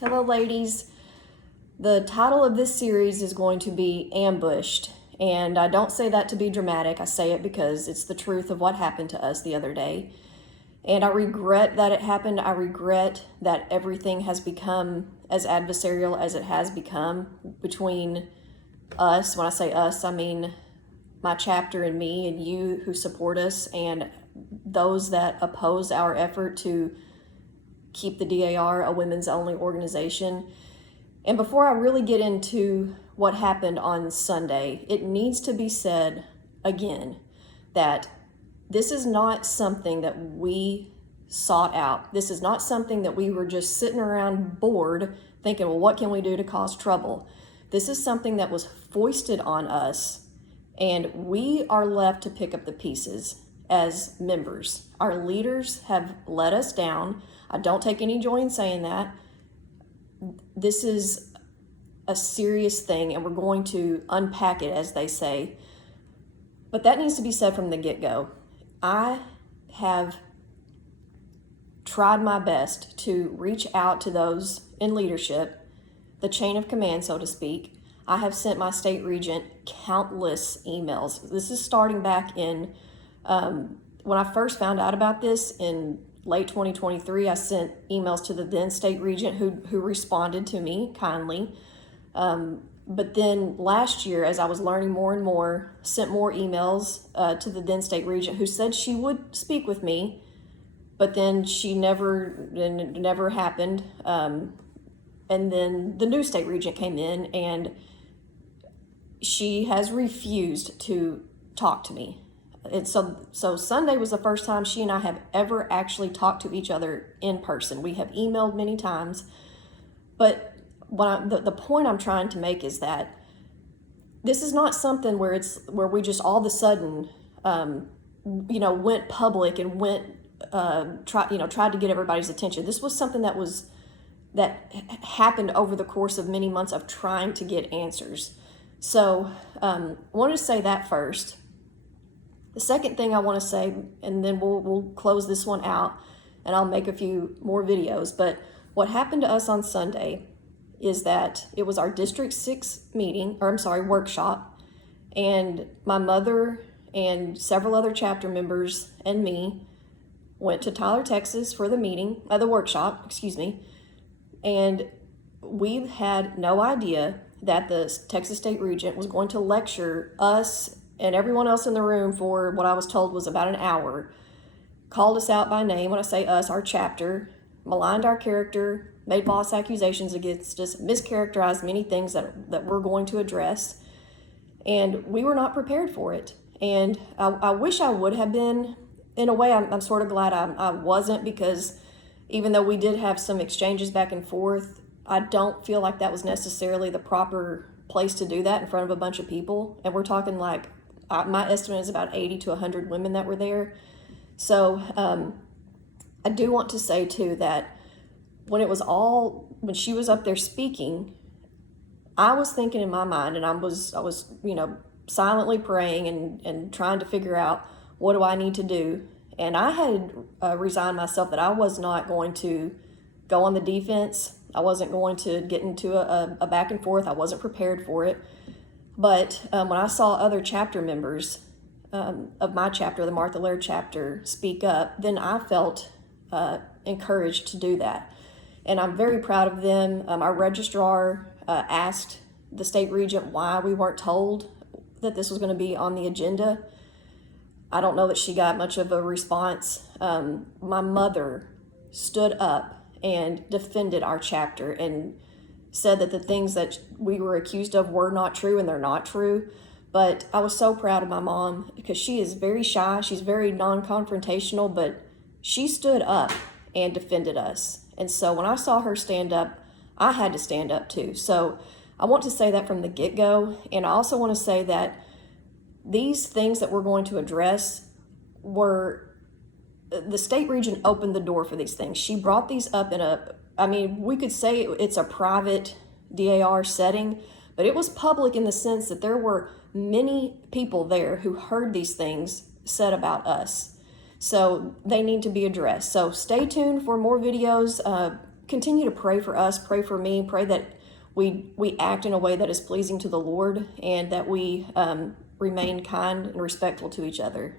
Hello, ladies. The title of this series is going to be Ambushed, and I don't say that to be dramatic. I say it because it's the truth of what happened to us the other day. And I regret that it happened. I regret that everything has become as adversarial as it has become between us. When I say us, I mean my chapter and me and you who support us and those that oppose our effort to keep the DAR a women's only organization. And before I really get into what happened on Sunday, it needs to be said again that this is not something that we sought out. This is not something that we were just sitting around bored thinking, well, what can we do to cause trouble? This is something that was foisted on us, and we are left to pick up the pieces as members. Our leaders have let us down. I don't take any joy in saying that. This is a serious thing, and we're going to unpack it, as they say. But that needs to be said from the get-go. I have tried my best to reach out to those in leadership, the chain of command, so to speak. I have sent my state regent countless emails. This is starting back in, when I first found out about this in late 2023, I sent emails to the then state regent who responded to me kindly. But then last year, as I was learning more and more, sent more emails to the then state regent who said she would speak with me, but then she never happened. And then the new state regent came in, and she has refused to talk to me. And so Sunday was the first time she and I have ever actually talked to each other in person. We have emailed many times, but the point I'm trying to make is that this is not something where we just all of a sudden, went public and tried to get everybody's attention. This was something that happened over the course of many months of trying to get answers. So I wanted to say that first. The second thing I want to say, and then we'll close this one out, and I'll make a few more videos. But what happened to us on Sunday is that it was our District 6 workshop, and my mother and several other chapter members and me went to Tyler, Texas for the workshop, and we had no idea that the Texas State Regent was going to lecture us and everyone else in the room for what I was told was about an hour, called us out by name. When I say us, our chapter, maligned our character, made false accusations against us, mischaracterized many things that we're going to address, and we were not prepared for it. And I wish I would have been. In a way, I'm sort of glad I wasn't, because even though we did have some exchanges back and forth, I don't feel like that was necessarily the proper place to do that in front of a bunch of people. And we're talking like, my estimate is about 80 to 100 women that were there. So I do want to say too that when she was up there speaking, I was thinking in my mind, and I was silently praying and trying to figure out, what do I need to do? And I had resigned myself that I was not going to go on the defense. I wasn't going to get into a back and forth. I wasn't prepared for it. But when I saw other chapter members of my chapter, the Martha Laird chapter, speak up, then I felt encouraged to do that. And I'm very proud of them. Our registrar asked the state regent why we weren't told that this was going to be on the agenda. I don't know that she got much of a response. My mother stood up and defended our chapter and said that the things that we were accused of were not true, and they're not true. But I was so proud of my mom, because she is very shy. She's very non-confrontational, but she stood up and defended us. And so when I saw her stand up, I had to stand up too. So I want to say that from the get-go. And I also want to say that these things that we're going to address the state regent opened the door for these things. She brought these up we could say it's a private DAR setting, but it was public in the sense that there were many people there who heard these things said about us. So they need to be addressed. So stay tuned for more videos. continue to pray for us, pray for me, pray that we act in a way that is pleasing to the Lord, and that we remain kind and respectful to each other.